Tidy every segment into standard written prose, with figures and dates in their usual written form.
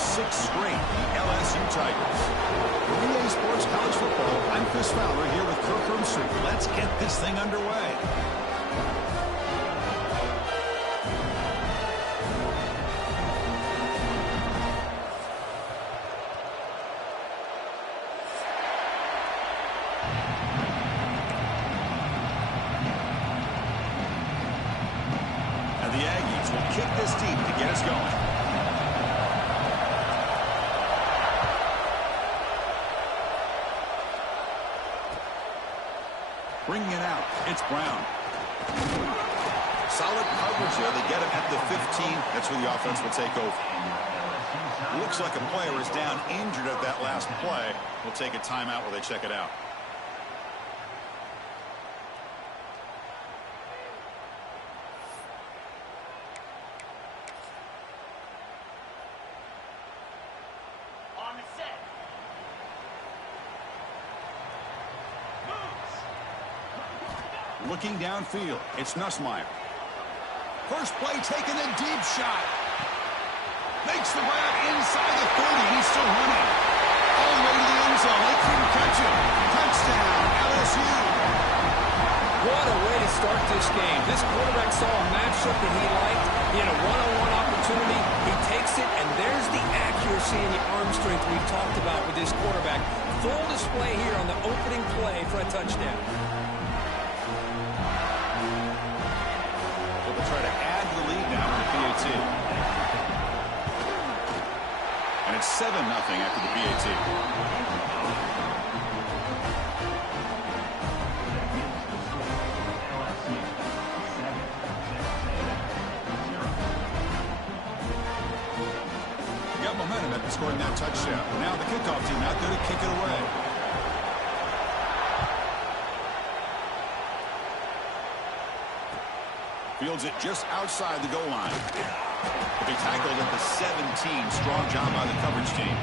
6 straight, the LSU Tigers. For EA Sports College Football, I'm Chris Fowler here with Kirk Herbstreit. Let's get this thing underway. And the Aggies will kick this deep to get us going. Bringing it out, it's Brown. Solid coverage there. They get him at the 15. That's where the offense will take over. Looks like a player is down injured at that last play. We'll take a timeout while they check it out. Looking downfield, it's Nussmeier. First play taken, a deep shot. Makes the grab inside the 30. He's still running. All the way to the end zone. They couldn't catch him. Touchdown, LSU. What a way to start this game. This quarterback saw a matchup that he liked. He had a one-on-one opportunity. He takes it, and there's the accuracy and the arm strength we've talked about with this quarterback. Full display here on the opening play for a touchdown. Try to add to the lead now with the PAT. And it's 7-0 after the PAT. Got momentum after scoring that touchdown. Now the kickoff team out there to kick it away. Fields it just outside the goal line. He'll be tackled at the 17. Strong job by the coverage team.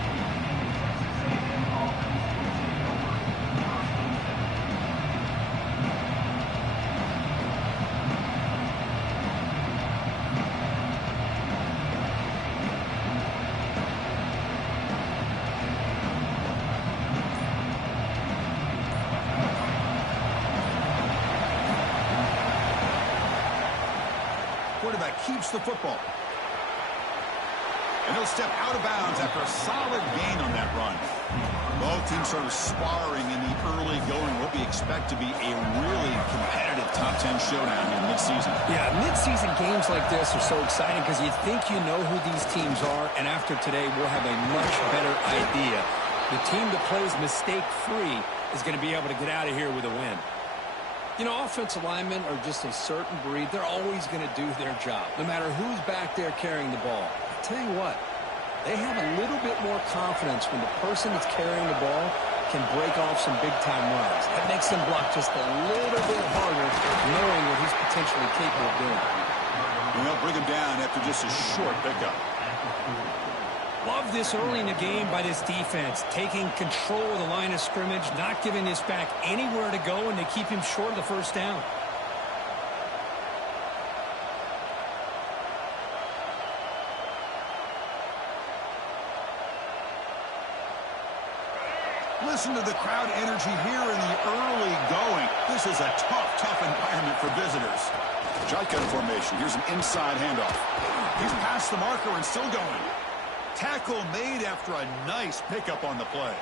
Quarterback keeps the football. And he'll step out of bounds after a solid gain on that run. Both teams sort of sparring in the early going. What we expect to be a really competitive top 10 showdown in midseason. Yeah, midseason games like this are so exciting because you think you know who these teams are, and after today we'll have a much better idea. The team that plays mistake-free is going to be able to get out of here with a win. You know, offensive linemen are just a certain breed. They're always going to do their job, no matter who's back there carrying the ball. I tell you what, they have a little bit more confidence when the person that's carrying the ball can break off some big-time runs. That makes them block just a little bit harder, knowing what he's potentially capable of doing. And they'll bring him down after just a short pickup. Love this early in the game by this defense, taking control of the line of scrimmage, not giving this back anywhere to go, and they keep him short of the first down. Listen to the crowd energy here in the early going. This is a tough environment for visitors. Shotgun formation. Here's an inside handoff. He's past the marker and still going. Tackle made after a nice pickup on the play.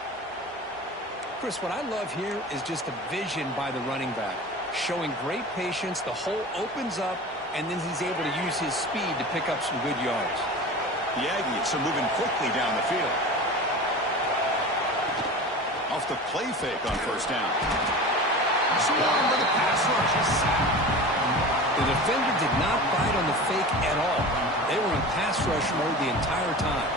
Chris, what I love here is just the vision by the running back. Showing great patience, the hole opens up, and then he's able to use his speed to pick up some good yards. The Aggies are moving quickly down the field. Off the play fake on first down. Swarmed with a pass rush. The defender did not bite on the fake at all. They were in pass rush mode the entire time.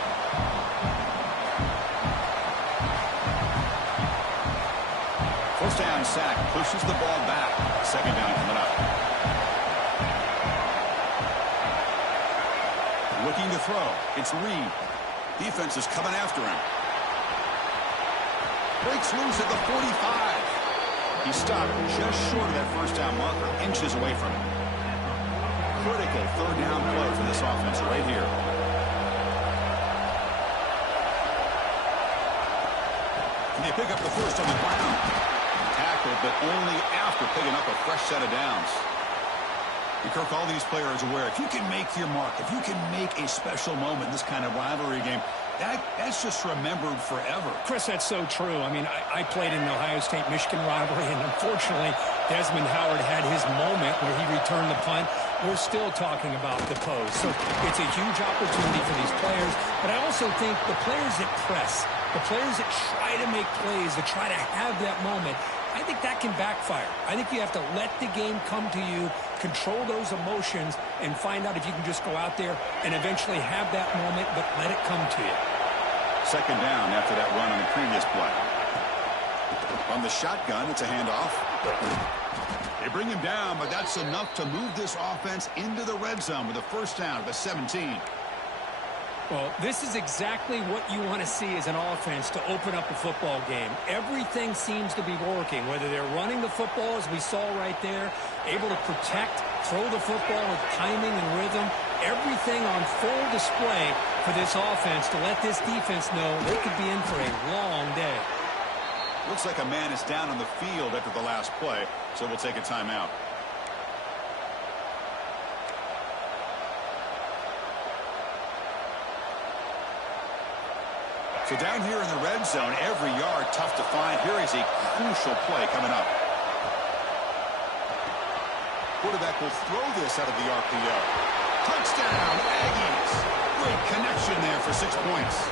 First down sack, pushes the ball back. Second down coming up. Looking to throw. It's Reed. Defense is coming after him. Breaks loose at the 45. He stopped just short of that first down marker, inches away from it. Critical third down play for this offense right here. And they pick up the first on the ground. Tackled, but only after picking up a fresh set of downs. And Kirk, all these players aware, if you can make your mark, if you can make a special moment in this kind of rivalry game, that's just remembered forever. Chris, that's so true. I mean, I played in the Ohio State-Michigan rivalry, and unfortunately, Desmond Howard had his moment where he returned the punt. We're still talking about the pose. So it's a huge opportunity for these players, but I also think the players that press, the players that try to make plays, that try to have that moment, I think that can backfire. I think you have to let the game come to you, control those emotions, and find out if you can just go out there and eventually have that moment, but let it come to you. Second down after that run on the previous play. On the shotgun, it's a handoff. They bring him down, but that's enough to move this offense into the red zone with a first down at the 17. Well, this is exactly what you want to see as an offense to open up a football game. Everything seems to be working, whether they're running the football, as we saw right there, able to protect, throw the football with timing and rhythm, everything on full display for this offense to let this defense know they could be in for a long day. Looks like a man is down on the field after the last play, so we'll take a timeout. So down here in the red zone, every yard tough to find. Here is a crucial play coming up. Quarterback will throw this out of the RPO. Touchdown, Aggies! Great connection there for 6 points.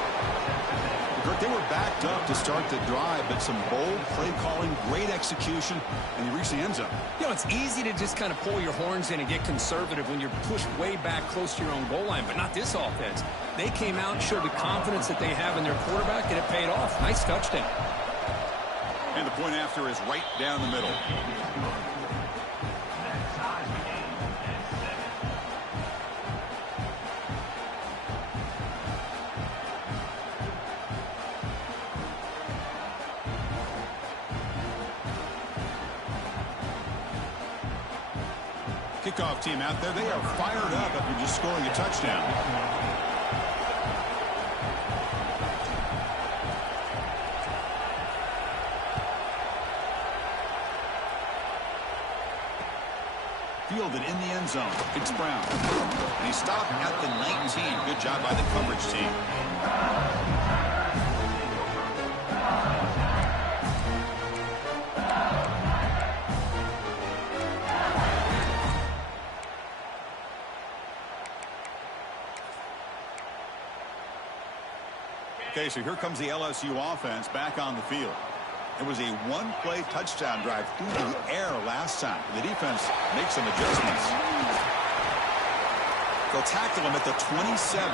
They were backed up to start the drive, but some bold play calling, great execution, and they reached the end zone. You know, it's easy to just kind of pull your horns in and get conservative when you're pushed way back close to your own goal line, but not this offense. They came out and showed the confidence that they have in their quarterback, and it paid off. Nice touchdown. And the point after is right down the middle. Kickoff team out there, they are fired up after just scoring a touchdown. Fielded in the end zone. It's Brown. And he stopped at the 19. Good job by the coverage team. Okay, so here comes the LSU offense back on the field. It was a one-play touchdown drive through the air last time. The defense makes some adjustments. They'll tackle him at the 27.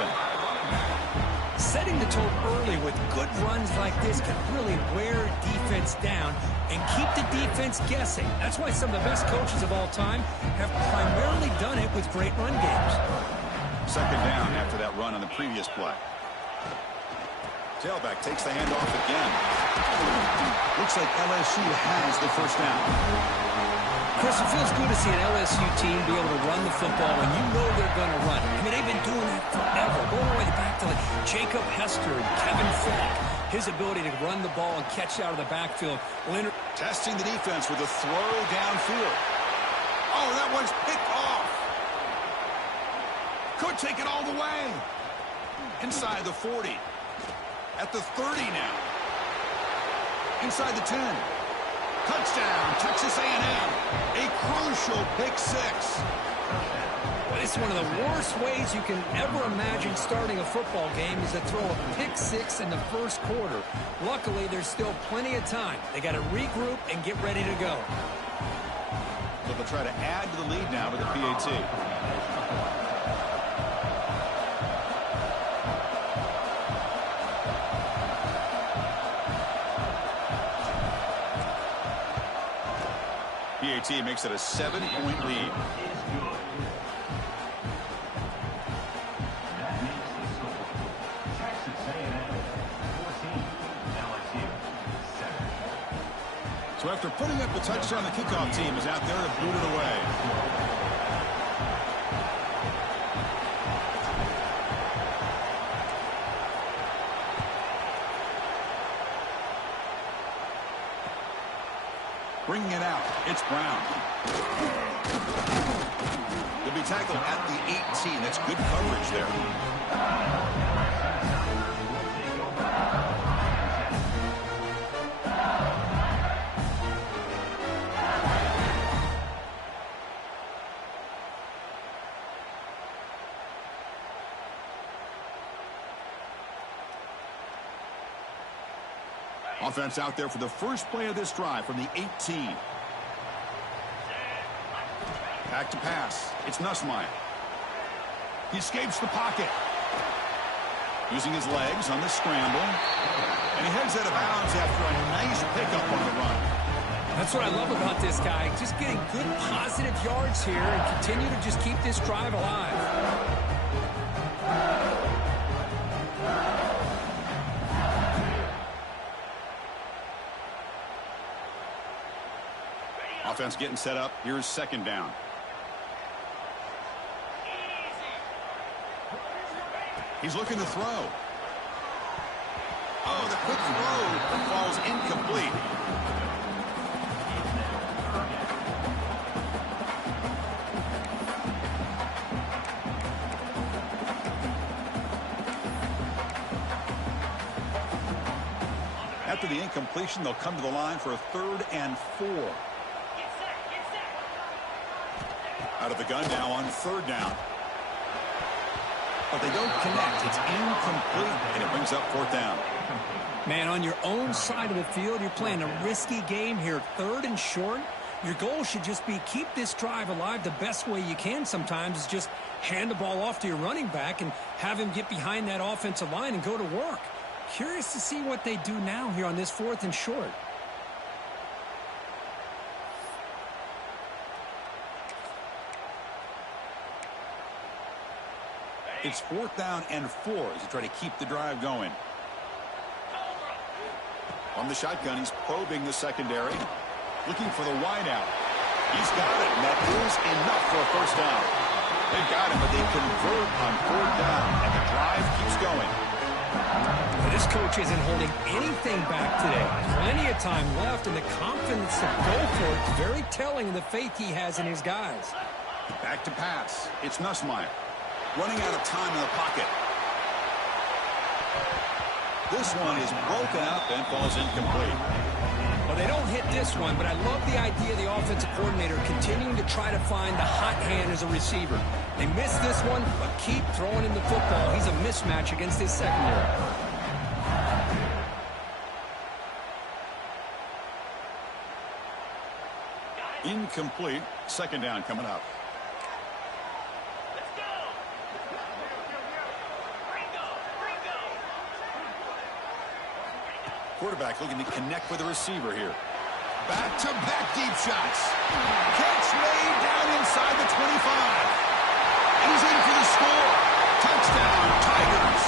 Setting the tone early with good runs like this can really wear defense down and keep the defense guessing. That's why some of the best coaches of all time have primarily done it with great run games. Second down after that run on the previous play. Tailback takes the handoff again. Looks like LSU has the first down. Chris, it feels good to see an LSU team be able to run the football when you know they're going to run. I mean, they've been doing that forever, going all the way back to like Jacob Hester and Kevin Falk. His ability to run the ball and catch out of the backfield. Leonard testing the defense with a throw downfield. Oh, that one's picked off. Could take it all the way. Inside the 40. At the 30 now. Inside the 10. Touchdown, Texas A&M. A crucial pick six. It's one of the worst ways you can ever imagine starting a football game is to throw a pick six in the first quarter. Luckily, there's still plenty of time. They got to regroup and get ready to go. So they'll try to add to the lead now with the PAT. PAT makes it a 7-point lead. So after putting up the touchdown, the kickoff team is out there to boot it away. Bringing it out. It's Brown. He'll be tackled at the 18. That's good coverage there. Offense out there for the first play of this drive from the 18. Back to pass. It's Nussmeier. He escapes the pocket. Using his legs on the scramble. And he heads out of bounds after a nice pickup on the run. That's what I love about this guy. Just getting good positive yards here and continue to just keep this drive alive. Offense getting set up. Here's second down. He's looking to throw. Oh, the quick throw falls incomplete. After the incompletion, they'll come to the line for a 3rd and 4. Out of the gun now on 3rd down. But they don't connect. It's incomplete, and it brings up 4th down. Man, on your own side of the field, you're playing a risky game here. 3rd and short. Your goal should just be keep this drive alive the best way you can sometimes is just hand the ball off to your running back and have him get behind that offensive line and go to work. Curious to see what they do now here on this 4th and short. It's 4th down and 4 as they try to keep the drive going. On the shotgun, he's probing the secondary. Looking for the wideout. He's got it, and that is enough for a 1st down. They've got him, but they convert on 4th down, and the drive keeps going. This coach isn't holding anything back today. Plenty of time left, and the confidence to go for it is very telling of the faith he has in his guys. Back to pass. It's Nussmeier. Running out of time in the pocket. This one is broken up and falls incomplete. Well, they don't hit this one, but I love the idea of the offensive coordinator continuing to try to find the hot hand as a receiver. They missed this one, but keep throwing him the football. He's a mismatch against his secondary. Incomplete. 2nd down coming up. Quarterback looking to connect with the receiver here. Back-to-back deep shots. Catch made down inside the 25. He's in for the score. Touchdown, Tigers.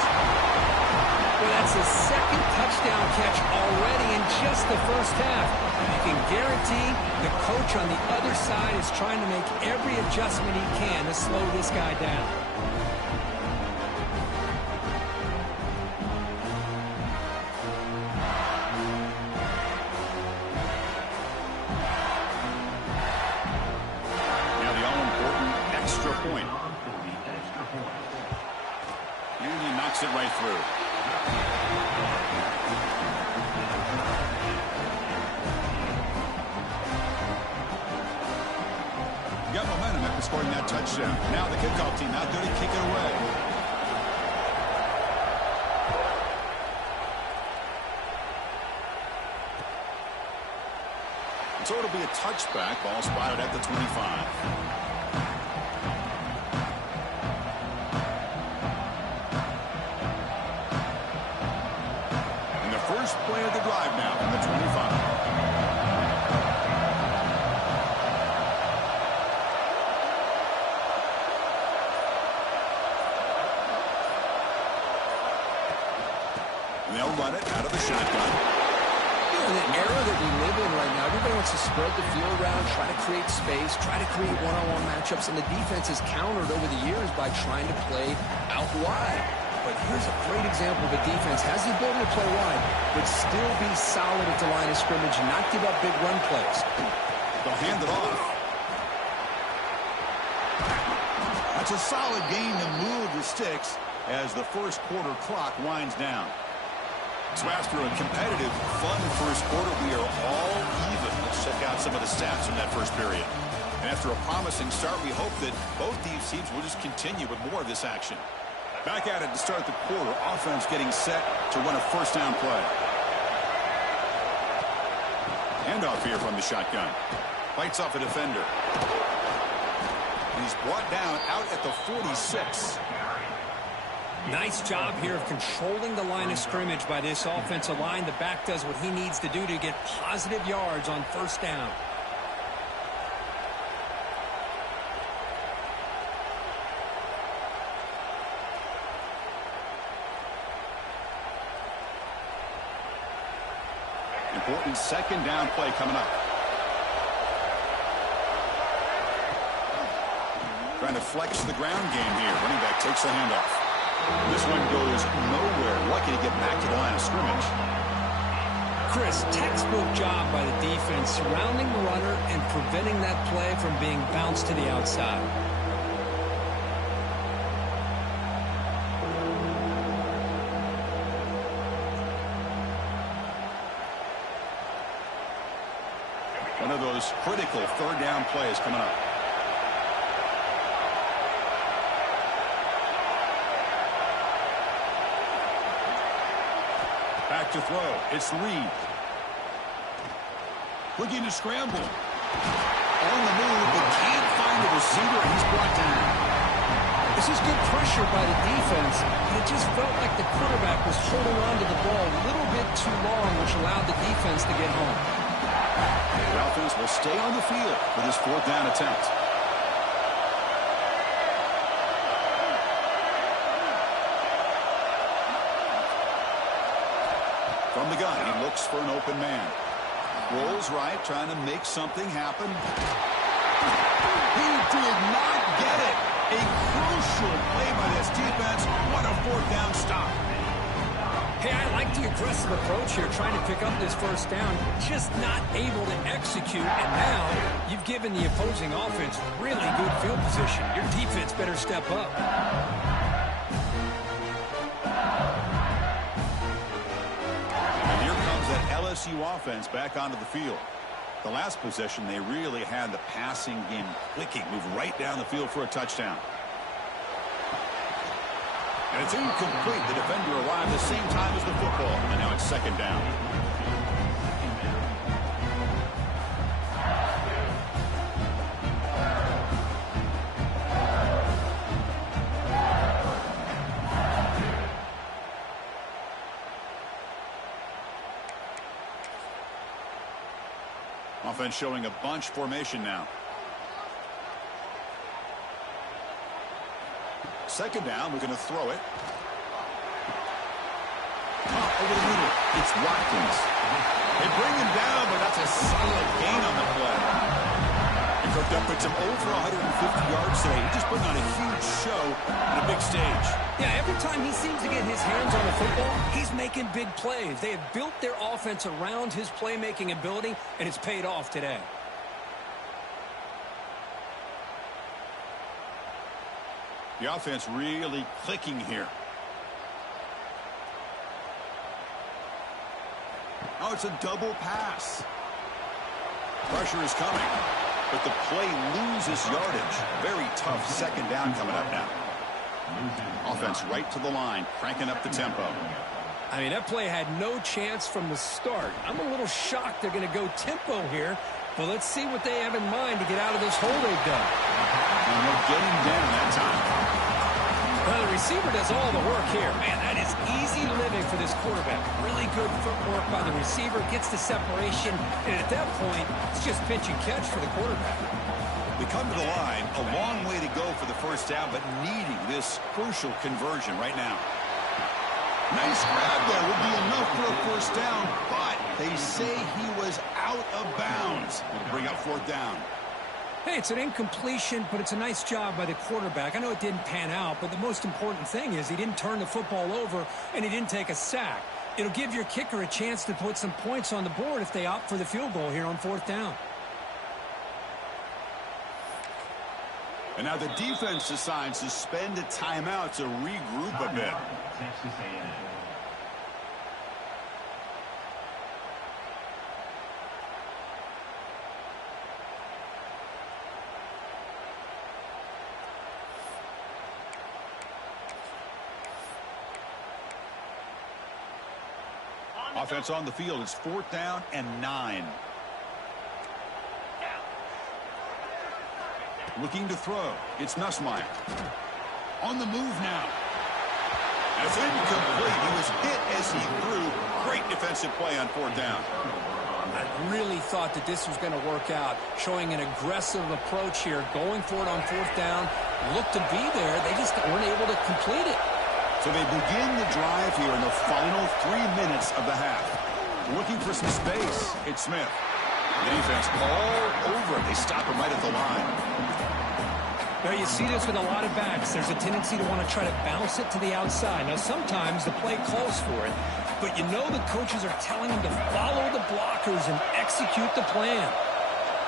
Well, that's his 2nd touchdown catch already in just the 1st half. You can guarantee the coach on the other side is trying to make every adjustment he can to slow this guy down. Point. And he knocks it right through. Got momentum after scoring that touchdown. Now the kickoff team out there to kick it away. So it'll be a touchback. Ball spotted at the 25. First play of the drive now from the 25. And they'll run it out of the shotgun. You know, in the era that we live in right now, everybody wants to spread the field around, try to create space, try to create one-on-one matchups, and the defense has countered over the years by trying to play out wide. but here's a great example of a defense has the ability to play wide, but still be solid at the line of scrimmage and not give up big run plays. They'll hand it off. That's a solid gain to move the sticks as the first quarter clock winds down. So after a competitive, fun first quarter, we are all even. Let's check out some of the stats from that first period. And after a promising start, we hope that both these teams will just continue with more of this action. Back at it to start the quarter. Offense getting set to run a first down play. Handoff here from the shotgun. Fights off a defender. He's brought down out at the 46. Nice job here of controlling the line of scrimmage by this offensive line. The back does what he needs to do to get positive yards on first down. Important second down play coming up. Trying to flex the ground game here. Running back takes the handoff. This one goes nowhere. Lucky to get back to the line of scrimmage. Chris, textbook job by the defense surrounding the runner and preventing that play from being bounced to the outside. One of those critical third down plays coming up. Back to throw. It's Reed. Looking to scramble. On the move, but can't find the receiver, and he's brought down. This is good pressure by the defense, but it just felt like the quarterback was holding on to the ball a little bit too long, which allowed the defense to get home. The offense will stay on the field for this fourth down attempt. From the gun, he looks for an open man. Rolls right, trying to make something happen. He did not get it. A crucial play by this defense. What a fourth down stop. Hey, I like the aggressive approach here, trying to pick up this first down, just not able to execute, and now you've given the opposing offense really good field position. Your defense better step up. And here comes that LSU offense back onto the field. The last possession, they really had the passing game clicking, move right down the field for a touchdown. And it's incomplete. The defender arrived the same time as the football. And now it's second down. Offense showing a bunch formation now. Second down, we're going to throw it. Over the middle, it's Watkins. They bring him down, but that's a solid gain on the play. And Cook Duck puts him over 150 yards today. He's just putting on a huge show on a big stage. Yeah, every time he seems to get his hands on the football, he's making big plays. They have built their offense around his playmaking ability, and it's paid off today. The offense really clicking here. Oh, it's a double pass. Pressure is coming, but the play loses yardage. Very tough second down coming up now. Offense right to the line, cranking up the tempo. I mean, that play had no chance from the start. I'm a little shocked they're going to go tempo here, but let's see what they have in mind to get out of this hole they've done. And they're getting down that time. Well, the receiver does all the work here. Man, that is easy living for this quarterback. Really good footwork by the receiver, gets the separation, and at that point, it's just pitch and catch for the quarterback. They come to the line, a long way to go for the first down, but needing this crucial conversion right now. Nice grab there would be enough for a first down, but they say he was out of bounds. It'll bring up fourth down. Hey, it's an incompletion, but it's a nice job by the quarterback. I know it didn't pan out, but the most important thing is he didn't turn the football over and he didn't take a sack. It'll give your kicker a chance to put some points on the board if they opt for the field goal here on 4th down. And now the defense decides to spend a timeout to regroup a bit. Offense on the field. It's 4th down and 9. Looking to throw. It's Nussmeier. On the move now. It's incomplete. He was hit as he threw. Great defensive play on 4th down. I really thought that this was going to work out, showing an aggressive approach here, going for it on 4th down. Looked to be there. They just weren't able to complete it. So they begin the drive here in the final 3 minutes of the half. Looking for some space. It's Smith. The defense all over it. They stop him right at the line. Now you see this with a lot of backs. There's a tendency to want to try to bounce it to the outside. Now sometimes the play calls for it, but you know the coaches are telling them to follow the blockers and execute the plan.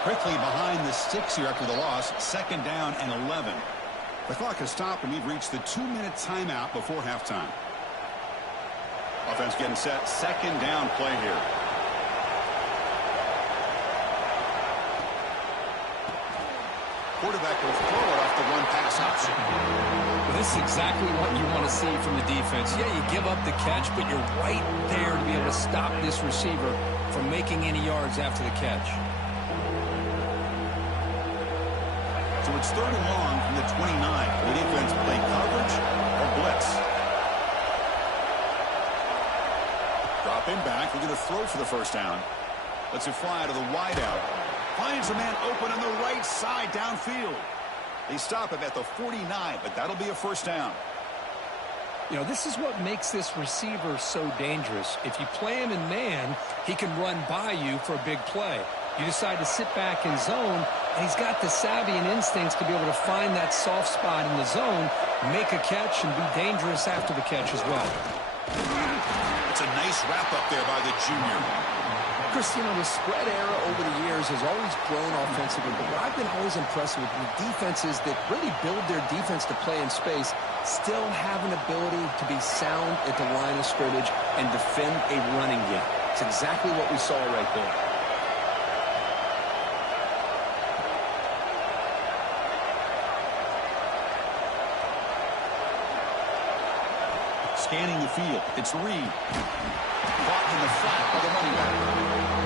Quickly behind the sticks here after the loss. 2nd down and 11. The clock has stopped, and we've reached the 2-minute timeout before halftime. Offense getting set. 2nd down play here. Quarterback will throw it off the run-pass option. Well, this is exactly what you want to see from the defense. Yeah, you give up the catch, but you're right there to be able to stop this receiver from making any yards after the catch. So it's 3rd and long from the 29. The defense play coverage or blitz. Dropping back. We're going to throw for the 1st down. Lets it fly to the wideout. Finds a man open on the right side downfield. They stop him at the 49, but that'll be a 1st down. You know, this is what makes this receiver so dangerous. If you play him in man, he can run by you for a big play. You decide to sit back in zone, and he's got the savvy and instincts to be able to find that soft spot in the zone, make a catch, and be dangerous after the catch as well. It's a nice wrap-up there by the junior. Chris, you know, the spread era over the years has always grown offensively, but what I've been always impressed with the defenses that really build their defense to play in space still have an ability to be sound at the line of scrimmage and defend a running game. It's exactly what we saw right there. Scanning the field. It's Reed. Caught in the flat by the running back.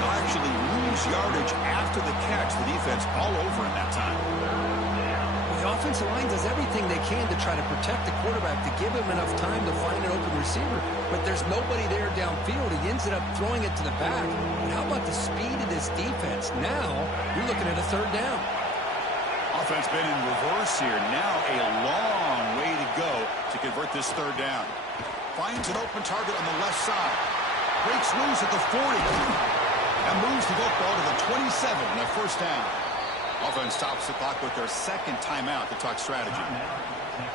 They'll actually lose yardage after the catch. The defense all over in that time. The offensive line does everything they can to try to protect the quarterback, to give him enough time to find an open receiver. But there's nobody there downfield. He ends up throwing it to the back. But how about the speed of this defense? Now you're looking at a 3rd down. Offense been in reverse here. Now a long way to go to convert this 3rd down. Finds an open target on the left side. Breaks loose at the 40. And moves the football to the 27 and a 1st down. Offense stops the clock with their 2nd timeout to talk strategy.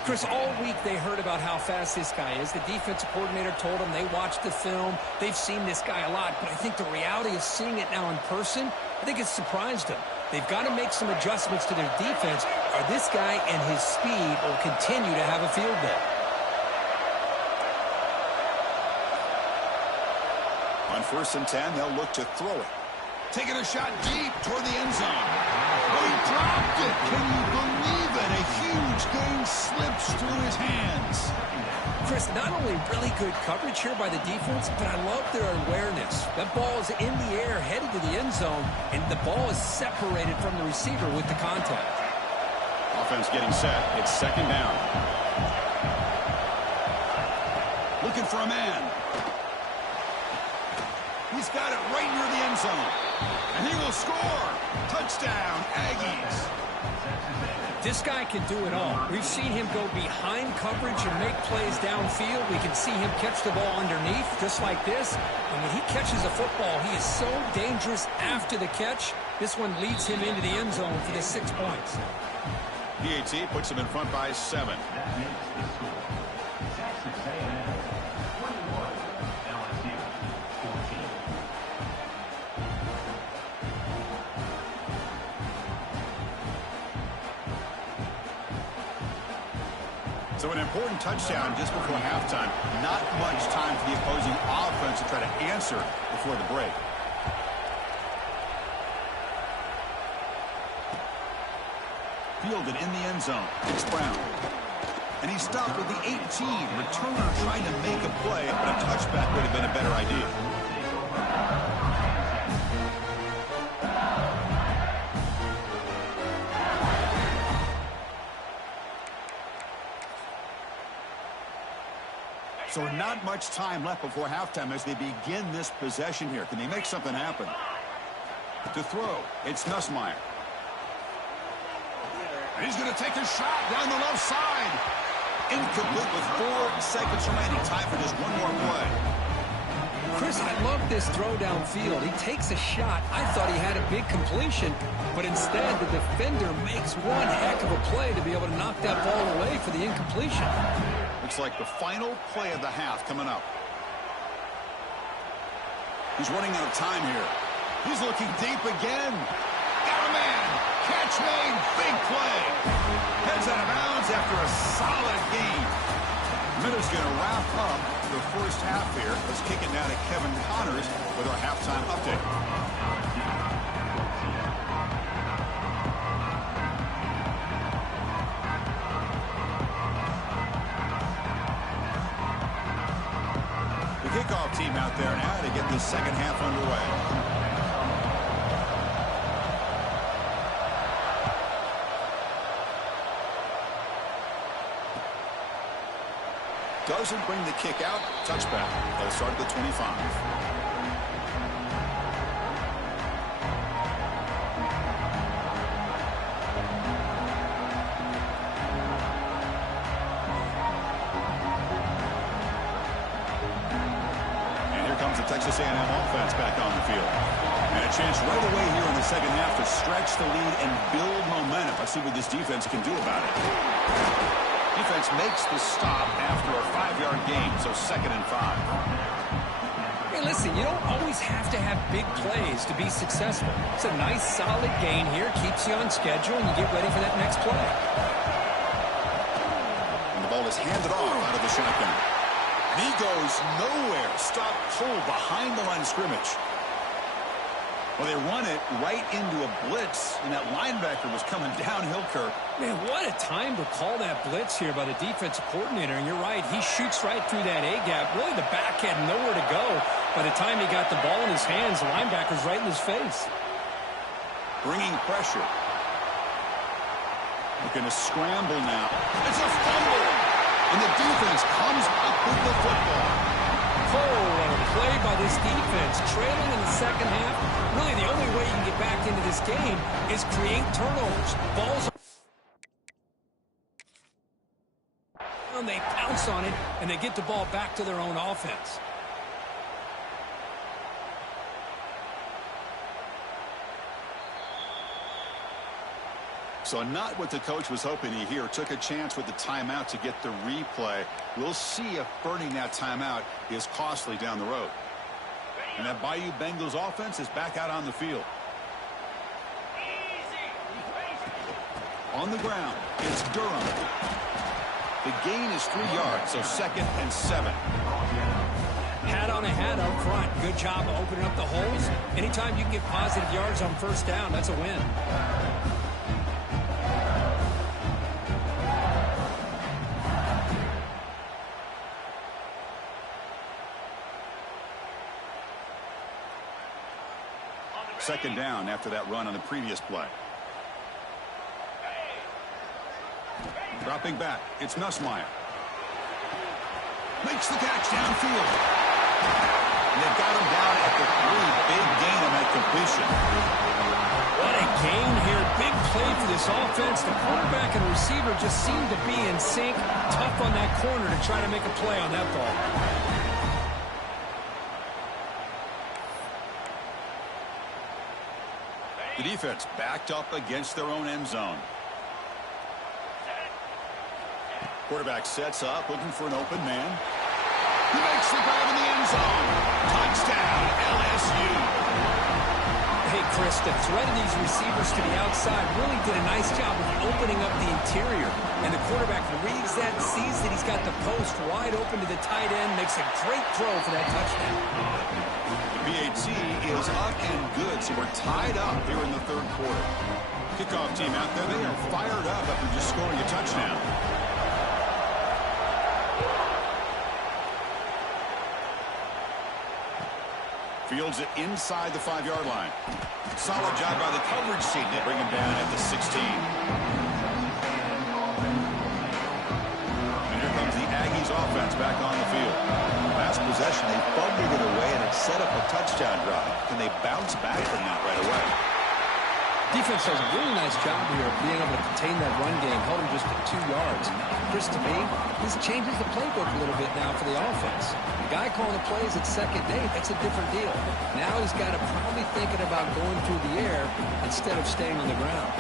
Chris, all week they heard about how fast this guy is. The defensive coordinator told them they watched the film. They've seen this guy a lot. But I think the reality of seeing it now in person, I think it's surprised them. They've got to make some adjustments to their defense, or this guy and his speed will continue to have a field day. On 1st and 10, they'll look to throw it. Taking a shot deep toward the end zone. Oh, he dropped it. Can you believe it? A huge gain slips through his hands. Chris, not only really good coverage here by the defense, but I love their awareness. That ball is in the air, headed to the end zone, and the ball is separated from the receiver with the contact. Offense getting set. It's 2nd down. Looking for a man. He's got it right near the end zone. And he will score. Touchdown, Aggies. This guy can do it all. We've seen him go behind coverage and make plays downfield. We can see him catch the ball underneath, just like this. And when he catches a football, he is so dangerous after the catch. This one leads him into the end zone for the 6 points. PAT puts him in front by 7. So an important touchdown just before halftime. Not much time for the opposing offense to try to answer before the break. Fielded in the end zone. It's Brown. And he stopped with the 18. Returner trying to make a play, but a touchback would have been a better idea. So not much time left before halftime as they begin this possession here. Can they make something happen? To throw, it's Nussmeier. And he's going to take a shot down the left side. Incomplete with 4 seconds remaining. Time for just one more play. Chris, I love this throw downfield. He takes a shot. I thought he had a big completion, but instead the defender makes one heck of a play to be able to knock that ball away for the incompletion. Looks like the final play of the half coming up. He's running out of time here. He's looking deep again. Got a man. Catch made. Big play. Heads out of bounds after a solid game. Minutes going to wrap up the first half here. Let's kick it now to Kevin Connors with our halftime update. Kickoff team out there now to get this second half underway. Doesn't bring the kick out. Touchback. They'll start at the 25. Texas A&M offense back on the field. And a chance right away here in the second half to stretch the lead and build momentum. Let's see what this defense can do about it. Defense makes the stop after a 5-yard gain, so 2nd and 5. Hey, listen, you don't always have to have big plays to be successful. It's a nice, solid gain here. Keeps you on schedule, and you get ready for that next play. And the ball is handed off out of the shotgun. He goes nowhere. Stop cold behind the line of scrimmage. Well, they run it right into a blitz, and that linebacker was coming downhill, Kirk. Man, what a time to call that blitz here by the defensive coordinator. And you're right, he shoots right through that A-gap. Really, the back had nowhere to go. By the time he got the ball in his hands, the linebacker's right in his face. Bringing pressure. Looking to scramble now. It's a fumble. And the defense comes up with the football. Oh, what a play by this defense. Trailing in the second half. Really, the only way you can get back into this game is create turnovers. Balls and they pounce on it, and they get the ball back to their own offense. So not what the coach was hoping to hear. Took a chance with the timeout to get the replay. We'll see if burning that timeout is costly down the road. And that Bayou Bengals offense is back out on the field. On the ground, it's Durham. The gain is 3 yards, so 2nd and 7. Hat on a hat up front. Good job of opening up the holes. Anytime you can get positive yards on first down, that's a win. Second down after that run on the previous play. Dropping back, it's Nussmeier. Makes the catch downfield. And they've got him down at the 3. Big gain on that completion. What a gain here. Big played for this offense. The quarterback and receiver just seem to be in sync. Tough on that corner to try to make a play on that ball. The defense backed up against their own end zone. Quarterback sets up, looking for an open man. He makes the grab in the end zone. Touchdown, LSU. Hey, Chris, the threat of these receivers to the outside really did a nice job of opening up the interior. And the quarterback reads that, sees that he's got the post wide open to the tight end, makes a great throw for that touchdown. The BAT is up and good, so we're tied up here in the third quarter. Kickoff team out there, they are fired up after just scoring a touchdown. Fields it inside the 5-yard line. Solid job by the coverage team. They bring him down at the 16. And here comes the Aggies offense back on the field. Last possession, they fumbled it away, and it set up a touchdown drive. Can they bounce back from that right away? Defense does a really nice job here of being able to contain that run game, held him just at 2 yards. Chris, to me, this changes the playbook a little bit now for the offense. The guy calling the plays at second day, that's a different deal. Now he's got to probably thinking about going through the air instead of staying on the ground.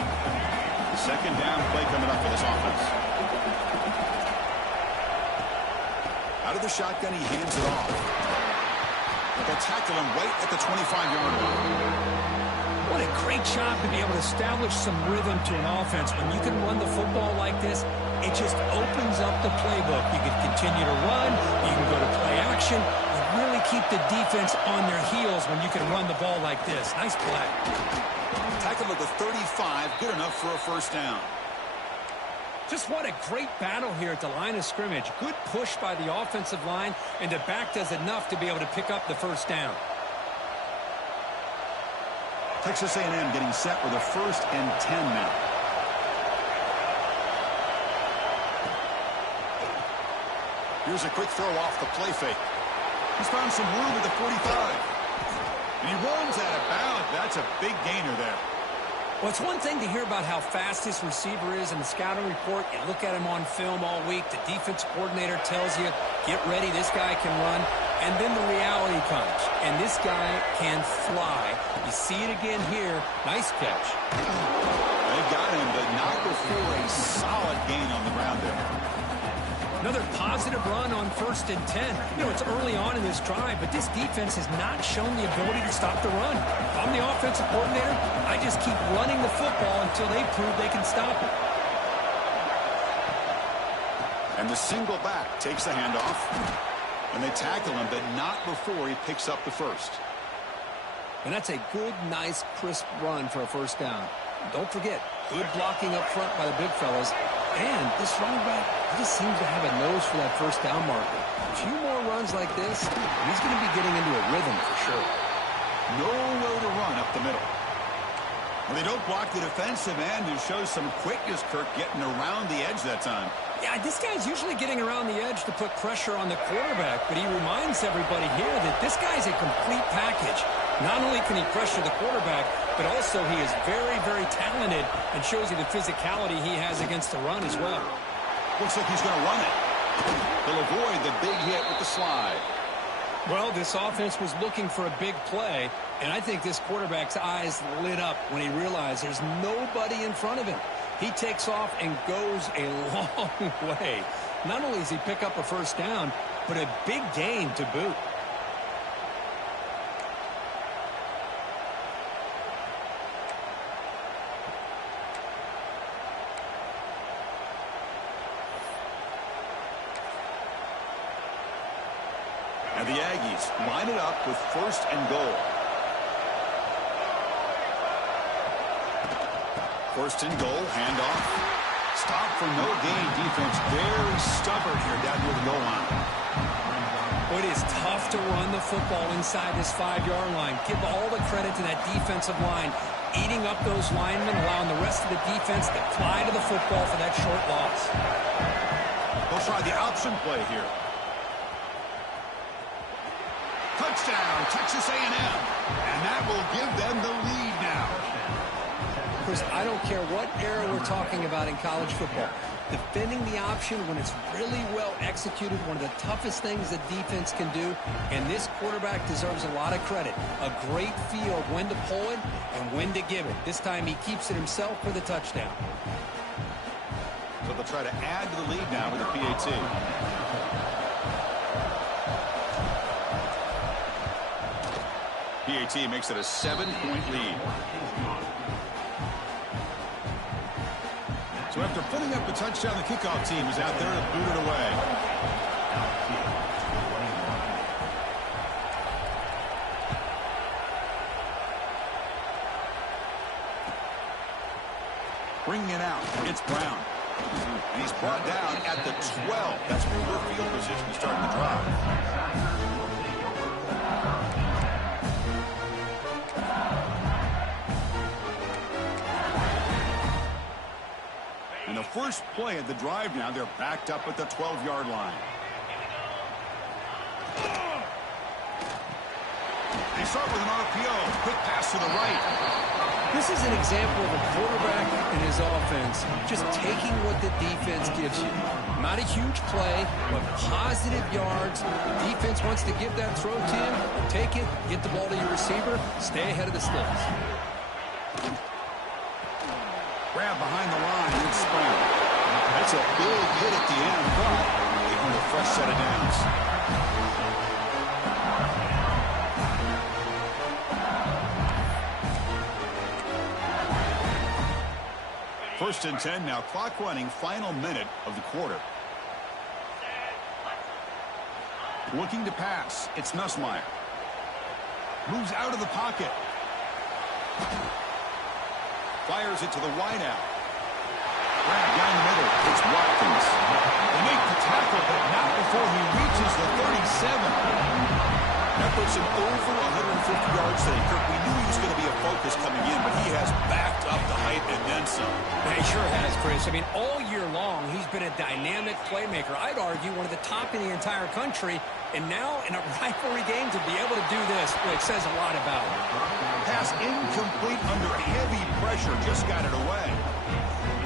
Second down play coming up for this offense. Out of the shotgun, he hands it off. They'll tackle him right at the 25-yard line. What a great job to be able to establish some rhythm to an offense. When you can run the football like this, it just opens up the playbook. You can continue to run. You can go to play action. You really keep the defense on their heels when you can run the ball like this. Nice play. Tackle at the 35, good enough for a first down. Just what a great battle here at the line of scrimmage. Good push by the offensive line, and the back does enough to be able to pick up the first down. Texas A&M getting set with a 1st and 10 now. Here's a quick throw off the play fake. He's found some room at the 45. And he runs out of bounds. That's a big gainer there. Well, it's one thing to hear about how fast this receiver is in the scouting report. You look at him on film all week. The defense coordinator tells you, get ready, this guy can run. And then the reality comes, and this guy can fly. You see it again here. Nice catch. They got him, but not before a solid gain on the ground there. Another positive run on 1st and 10. You know, it's early on in this drive, but this defense has not shown the ability to stop the run. If I'm the offensive coordinator, I just keep running the football until they prove they can stop it. And the single back takes the handoff. And they tackle him, but not before he picks up the first. And that's a good, nice, crisp run for a first down. Don't forget, good blocking up front by the big fellas. And this running back, he just seems to have a nose for that first down marker. A few more runs like this, he's going to be getting into a rhythm for sure. Nowhere to run up the middle. And they don't block the defensive end, who shows some quickness, Kirk, getting around the edge that time. Yeah, this guy's usually getting around the edge to put pressure on the quarterback, but he reminds everybody here that this guy's a complete package. Not only can he pressure the quarterback, but also he is very, very talented and shows you the physicality he has against the run as well. Looks like he's going to run it. He'll avoid the big hit with the slide. Well, this offense was looking for a big play, and I think this quarterback's eyes lit up when he realized there's nobody in front of him. He takes off and goes a long way. Not only does he pick up a first down, but a big gain to boot. And the Aggies line it up with 1st and goal. 1st and goal, handoff. Stop for no gain. Defense very stubborn here down near the goal line. Well, it is tough to run the football inside this 5-yard line. Give all the credit to that defensive line, eating up those linemen, allowing the rest of the defense to fly to the football for that short loss. They'll try the option play here. Touchdown, Texas A&M. And that will give them the lead now. Chris, I don't care what era we're talking about in college football. Defending the option when it's really well executed, one of the toughest things that defense can do, and this quarterback deserves a lot of credit. A great feel of when to pull it and when to give it. This time he keeps it himself for the touchdown. So they'll try to add to the lead now with a PAT. PAT makes it a 7-point lead. So after putting up a touchdown, the kickoff team is out there to boot it away. Bringing it out, it's Brown. And he's brought down at the 12. That's poor field position to start the drive. And the first play of the drive now, they're backed up at the 12-yard line. They start with an RPO. Quick pass to the right. This is an example of a quarterback and his offense just taking what the defense gives you. Not a huge play, but positive yards. The defense wants to give that throw to him. Take it, get the ball to your receiver, stay ahead of the sticks. Grab behind the line and spring. That's a big hit at the end, but give him a fresh set of downs. First and 10 now, clock running, final minute of the quarter. Looking to pass, it's Nussmeier. Moves out of the pocket. Fires it to the wideout. Grab down the middle, it's Watkins. They make the tackle, but not before he reaches the 37. That puts him over 150 yards today. Kirk, we knew he was going to be a focus coming in, but he has backed up the height and then some. Yeah, he sure has, Chris. I mean, all year long, he's been a dynamic playmaker. I'd argue one of the top in the entire country. And now, in a rivalry game, to be able to do this, well, it says a lot about him. Pass incomplete under heavy pressure. Just got it away.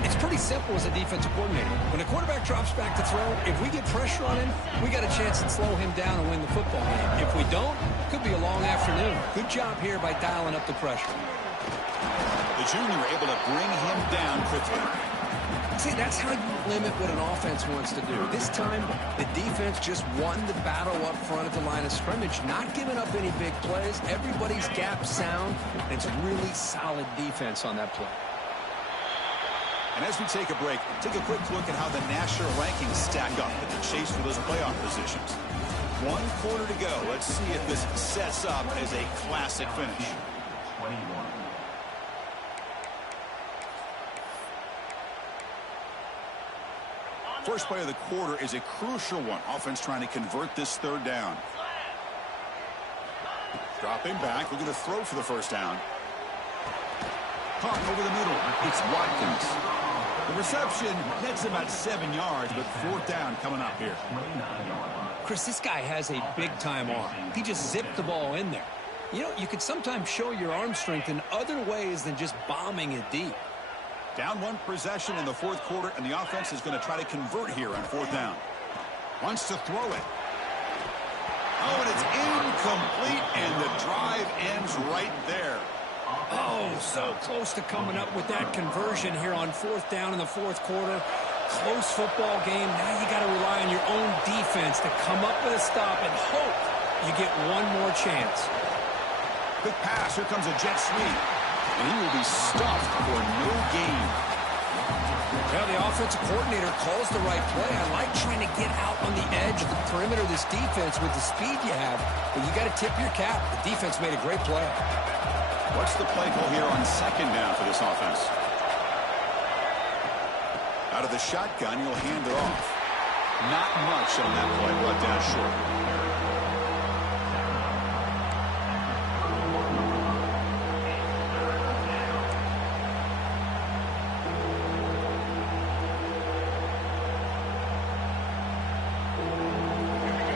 It's pretty simple as a defensive coordinator. When a quarterback drops back to throw, if we get pressure on him, we got a chance to slow him down and win the football game. If we don't, it could be a long afternoon. Good job here by dialing up the pressure. The junior able to bring him down quickly. See, that's how you limit what an offense wants to do. This time, the defense just won the battle up front at the line of scrimmage, not giving up any big plays. Everybody's gap sound, and it's really solid defense on that play. And as we take a break, take a quick look at how the national rankings stack up in the chase for those playoff positions. 1 quarter to go. Let's see if this sets up as a classic finish. First play of the quarter is a crucial one. Offense trying to convert this third down. Dropping back, looking to throw for the first down. Caught over the middle. It's Watkins. The reception nets about 7 yards, but fourth down coming up here. Chris, this guy has a big-time arm. He just zipped the ball in there. You know, you could sometimes show your arm strength in other ways than just bombing it deep. Down 1 possession in the fourth quarter, and the offense is going to try to convert here on fourth down. Wants to throw it. Oh, and it's incomplete, and the drive ends right there. Oh, so close to coming up with that conversion here on fourth down in the fourth quarter. Close football game. Now you got to rely on your own defense to come up with a stop and hope you get one more chance. Quick pass. Here comes a jet sweep. And he will be stuffed for no gain. Well, the offensive coordinator calls the right play. I like trying to get out on the edge of the perimeter of this defense with the speed you have. But you got to tip your cap. The defense made a great play. What's the play call here on second down for this offense? Out of the shotgun, you'll hand it off. Not much on that play, brought down short.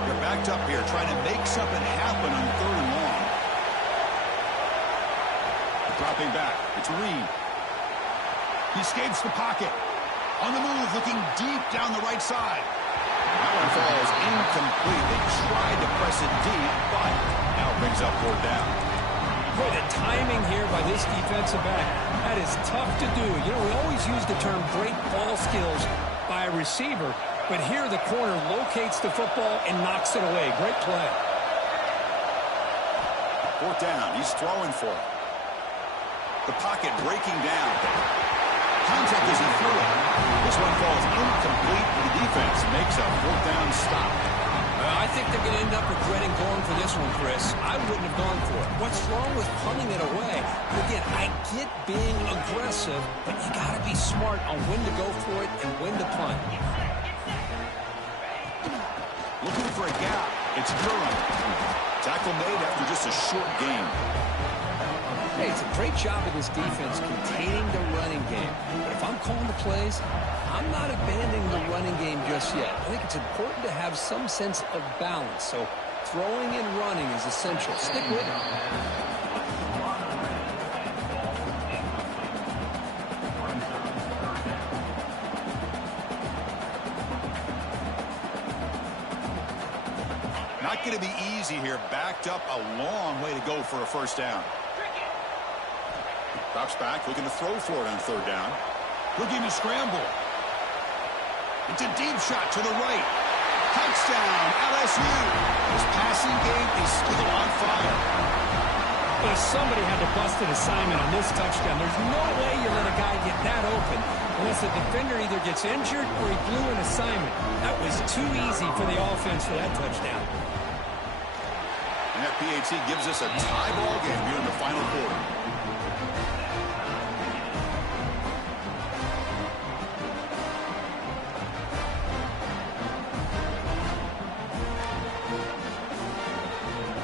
They're backed up here, trying to make something happen on third and long. Dropping back, it's Reed. He escapes the pocket. On the move, looking deep down the right side. That one falls incomplete. They tried to press it deep, but now it brings up fourth down. Boy, the timing here by this defensive back, that is tough to do. You know, we always use the term great ball skills by a receiver, but here the corner locates the football and knocks it away. Great play. Fourth down. He's throwing for it. The pocket breaking down. Contact as he threw it. This one falls incomplete. The defense makes a fourth down stop. I think they're going to end up regretting going for this one, Chris. I wouldn't have gone for it. What's wrong with punting it away? Again, I get being aggressive, but you got to be smart on when to go for it and when to punt. Looking for a gap. It's Durham. Tackle made after just a short gain. Hey, it's a great job of this defense containing the running game. But if I'm calling the plays, I'm not abandoning the running game just yet. I think it's important to have some sense of balance. So throwing and running is essential. Stick with it. Not going to be easy here. Backed up a long way to go for a first down. Drops back, looking to throw for it on third down. Looking to scramble. It's a deep shot to the right. Touchdown, LSU. His passing game is still on fire. But somebody had to bust an assignment on this touchdown. There's no way you let a guy get that open unless the defender either gets injured or he blew an assignment. That was too easy for the offense for that touchdown. And that PAT gives us a tie ball game here in the final quarter.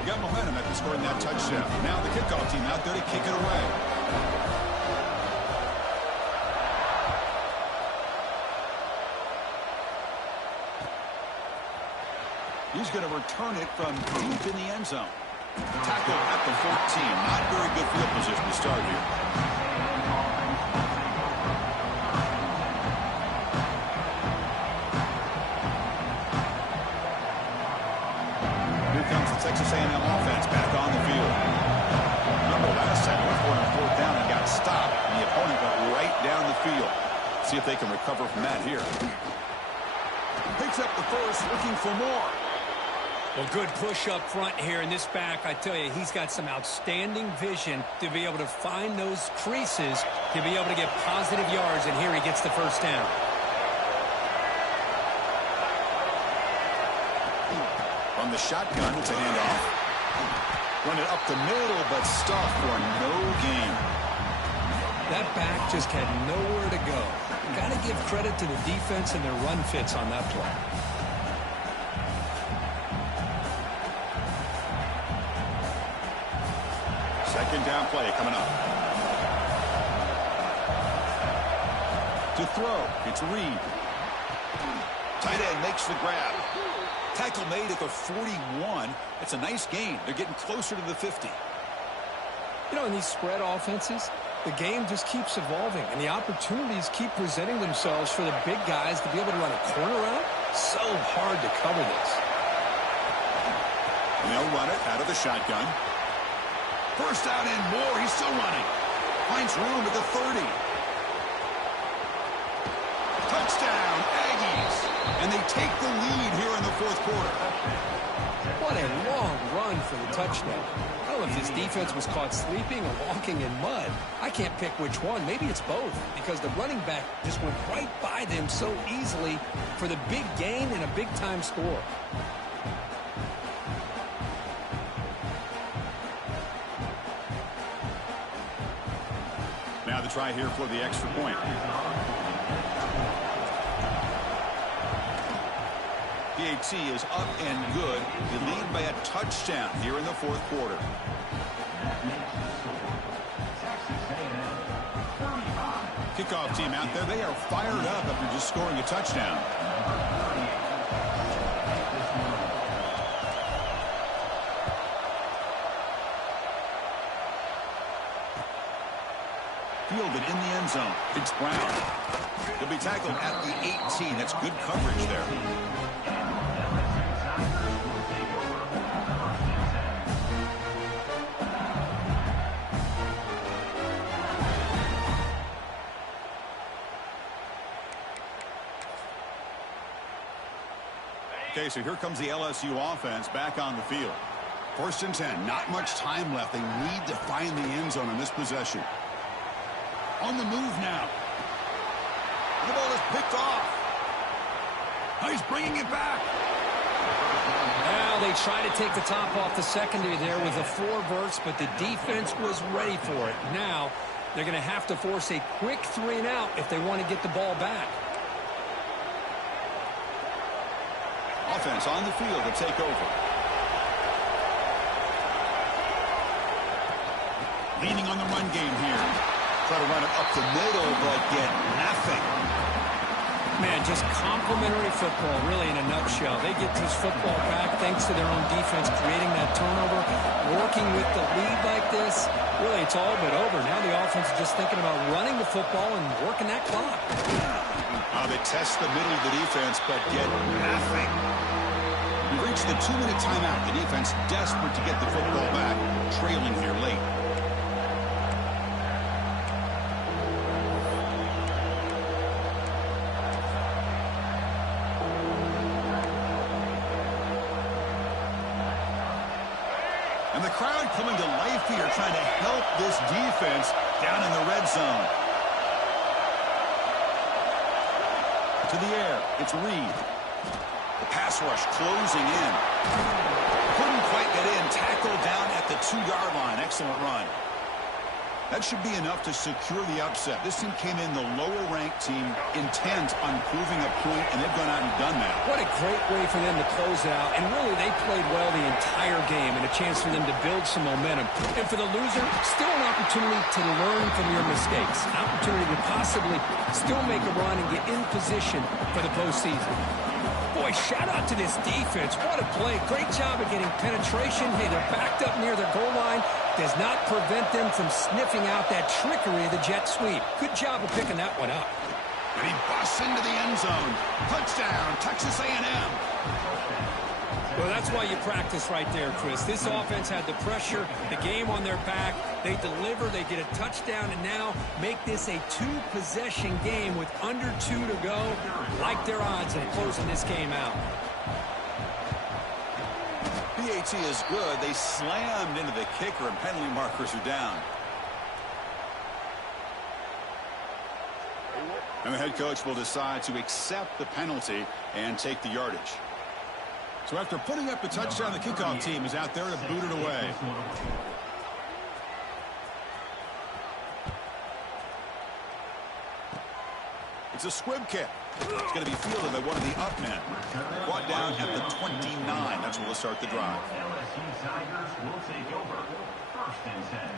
Got momentum after scoring that touchdown. Now the kickoff team out there to kick it away. He's going to return it from deep in the end zone. Tackle at the 14. Not very good field position to start here. Here comes the Texas A&M offense back on the field. Remember last time we were on fourth down and got stopped, and the opponent went right down the field. See if they can recover from that here. Picks up the first, looking for more. Well, good push up front here in this back. I tell you, he's got some outstanding vision to be able to find those creases, to be able to get positive yards, and here he gets the first down. On the shotgun, it's a handoff. Run it up the middle, but stuffed for no gain. That back just had nowhere to go. Got to give credit to the defense and their run fits on that play. Second down play coming up. To throw, it's Reed. Tight end makes the grab. Tackle made at the 41. It's a nice gain. They're getting closer to the 50. You know, in these spread offenses, the game just keeps evolving, and the opportunities keep presenting themselves for the big guys to be able to run a corner out. So hard to cover this. And they'll run it out of the shotgun. First out and more. He's still running. Finds room at the 30. Touchdown, Aggies. And they take the lead here in the fourth quarter. What a long run for the touchdown. I don't know if this defense was caught sleeping or walking in mud. I can't pick which one. Maybe it's both, because the running back just went right by them so easily for the big gain and a big-time score. Now the try here for the extra point. PAT is up and good. They lead by a touchdown here in the fourth quarter. Kickoff team out there. They are fired up after just scoring a touchdown. fielded in the end zone. It's Brown. He'll be tackled at the 18. That's good coverage there. Okay, so here comes the LSU offense back on the field. 1st and 10. Not much time left. They need to find the end zone in this possession. On the move now. The ball is picked off. Oh, he's bringing it back. Now they try to take the top off the secondary there with the 4 verts, but the defense was ready for it. Now they're going to have to force a quick 3 and out if they want to get the ball back. Offense on the field to take over. Leaning on the run game here. Try to run it up the middle, but get nothing. Man, just complimentary football, really, in a nutshell. They get this football back thanks to their own defense, creating that turnover, working with the lead like this. Really, it's all but over. Now the offense is just thinking about running the football and working that clock. They test the middle of the defense, but get nothing. We've reached the 2-minute timeout. The defense desperate to get the football back, trailing here late. And the crowd coming to life here, trying to help this defense down in the red zone. To the air, it's Reed. The pass rush closing in. Couldn't quite get in. Tackled down at the 2-yard line. Excellent run. That should be enough to secure the upset. This team came in the lower-ranked team, intent on proving a point, and they've gone out and done that. What a great way for them to close it out. And really, they played well the entire game, and a chance for them to build some momentum. And for the loser, still an opportunity to learn from your mistakes. An opportunity to possibly still make a run and get in position for the postseason. Boy, shout out to this defense. What a play. Great job of getting penetration. Hey, they're backed up near their goal line. Does not prevent them from sniffing out that trickery of the jet sweep. Good job of picking that one up. And he busts into the end zone. Touchdown, Texas A&M. Well, that's why you practice right there, Chris. This offense had the pressure, the game on their back. They deliver, they get a touchdown, and now make this a 2-possession game with under 2 to go. Like their odds of closing this game out. PAT is good. They slammed into the kicker, and penalty markers are down. And the head coach will decide to accept the penalty and take the yardage. So after putting up a touchdown, the kickoff team is out there to boot it away. It's a squib kick. It's going to be fielded by one of the up men. Brought down at the 29. That's where we'll start the drive. LSU Tigers will take over. 1st and 10.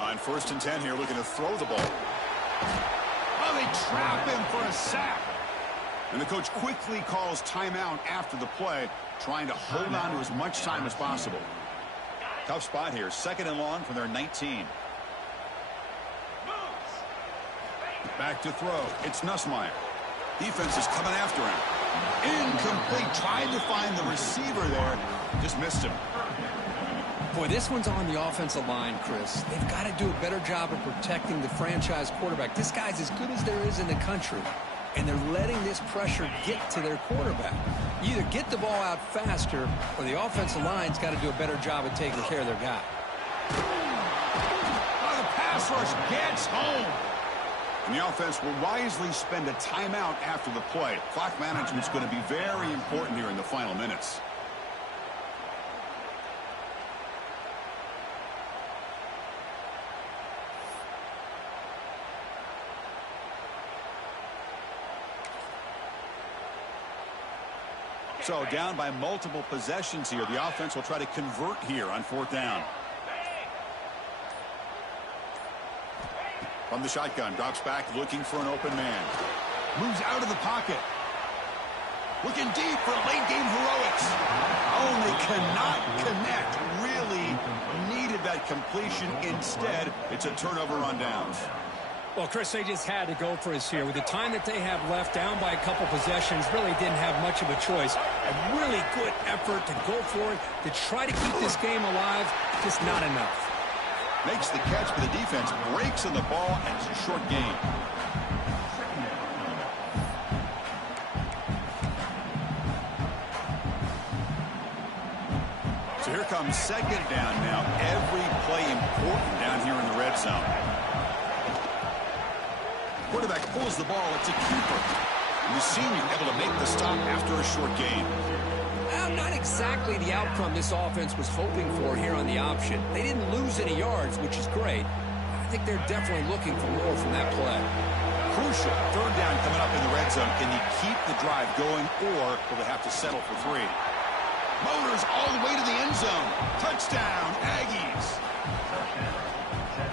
On 1st and 10 here, looking to throw the ball. Oh, they trap him for a sack. And the coach quickly calls timeout after the play, trying to hold on to as much time as possible. Tough spot here. 2nd and long from their 19. Back to throw. It's Nussmeier. Defense is coming after him. Incomplete. Tried to find the receiver there. Just missed him. Boy, this one's on the offensive line, Chris. They've got to do a better job of protecting the franchise quarterback. This guy's as good as there is in the country, and they're letting this pressure get to their quarterback. You either get the ball out faster, or the offensive line's got to do a better job of taking care of their guy. Oh, the pass rush gets home. And the offense will wisely spend a timeout after the play. Clock management's going to be very important here in the final minutes. So down by multiple possessions here. The offense will try to convert here on 4th down. From the shotgun, drops back, looking for an open man. Moves out of the pocket. Looking deep for late-game heroics. Oh, and they cannot connect. Really needed that completion. Instead, it's a turnover on downs. Well, Chris, they just had to go for us here. With the time that they have left, down by a couple possessions, really didn't have much of a choice. A really good effort to go for it, to try to keep this game alive, just not enough. Makes the catch, but the defense breaks on the ball, and it's a short gain. So here comes second down now. Every play important down here in the red zone. Quarterback pulls the ball. It's a keeper. And the senior able to make the stop after a short gain. Not exactly the outcome this offense was hoping for here on the option. They didn't lose any yards, which is great. I think they're definitely looking for more from that play. Crucial. Third down coming up in the red zone. Can he keep the drive going, or will they have to settle for 3? Motors all the way to the end zone. Touchdown, Aggies.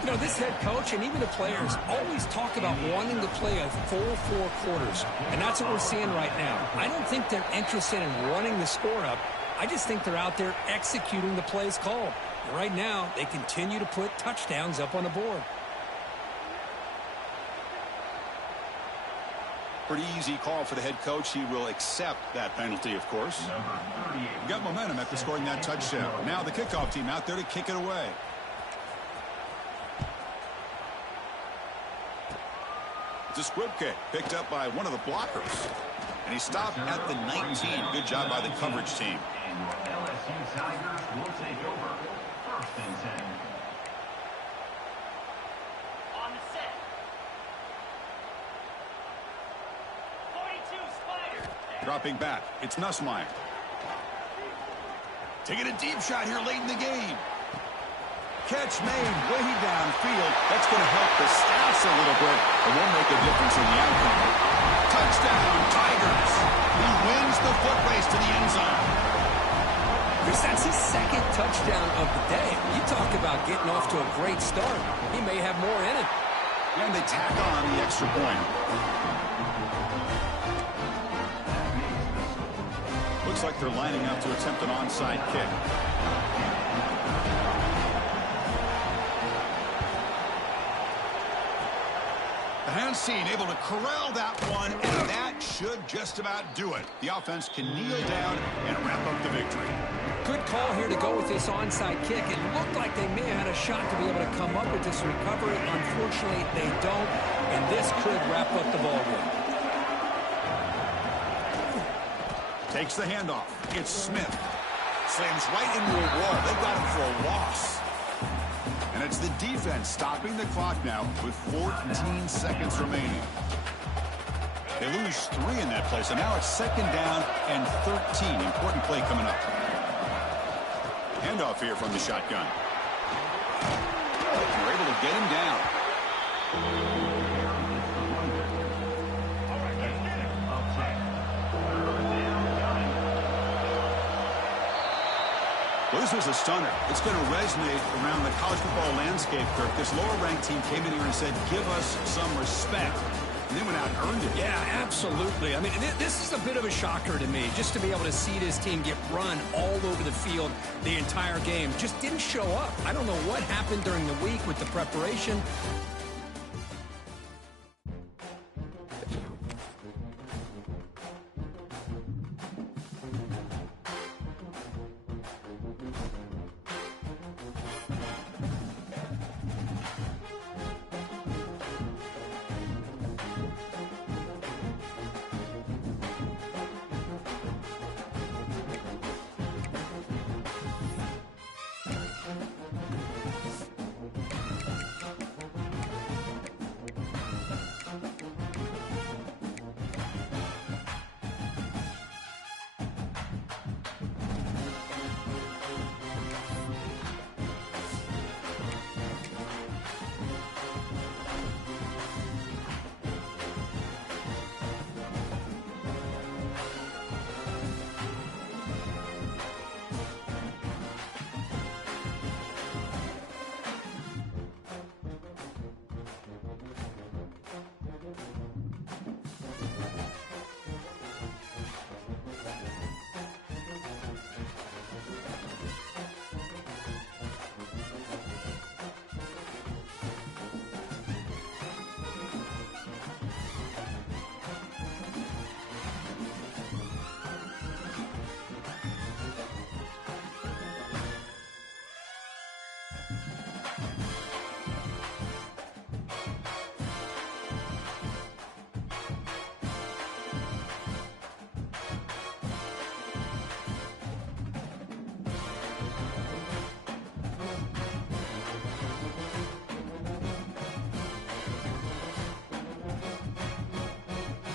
You know, this head coach and even the players always talk about wanting to play a full 4 quarters, and that's what we're seeing right now. I don't think they're interested in running the score up. I just think they're out there executing the plays called. And right now, they continue to put touchdowns up on the board. Pretty easy call for the head coach. He will accept that penalty, of course. Got momentum after scoring that touchdown. Now the kickoff team out there to kick it away. It's a squib kick picked up by one of the blockers. And he stopped at the 19. Good job by the coverage team. And your LSU Tigers will take over. 1st and 10. On the set. 42 Spider. Dropping back. It's Nussmeier. Taking a deep shot here late in the game. Catch made way downfield. That's going to help the stats a little bit. It won't make a difference in the outcome. Touchdown, Tigers. He wins the foot race to the end zone. Chris, that's his 2nd touchdown of the day. You talk about getting off to a great start. He may have more in it. And they tack on the extra point. Looks like they're lining up to attempt an onside kick. Hansine able to corral that one, and that should just about do it. The offense can kneel down and wrap up the victory. Good call here to go with this onside kick. It looked like they may have had a shot to be able to come up with this recovery. Unfortunately, they don't, and this could wrap up the ball game. Takes the handoff. It's Smith. Slams right into a wall. They got him for a loss. And it's the defense stopping the clock now with 14 seconds remaining. They lose 3 in that play, so now it's 2nd down and 13. Important play coming up. Handoff here from the shotgun. They're able to get him down. Well, this was a stunner. It's going to resonate around the college football landscape, Kirk. This lower-ranked team came in here and said, give us some respect. And they went out and earned it. Yeah, absolutely. I mean, this is a bit of a shocker to me, just to be able to see this team get run all over the field the entire game. Just didn't show up. I don't know what happened during the week with the preparation.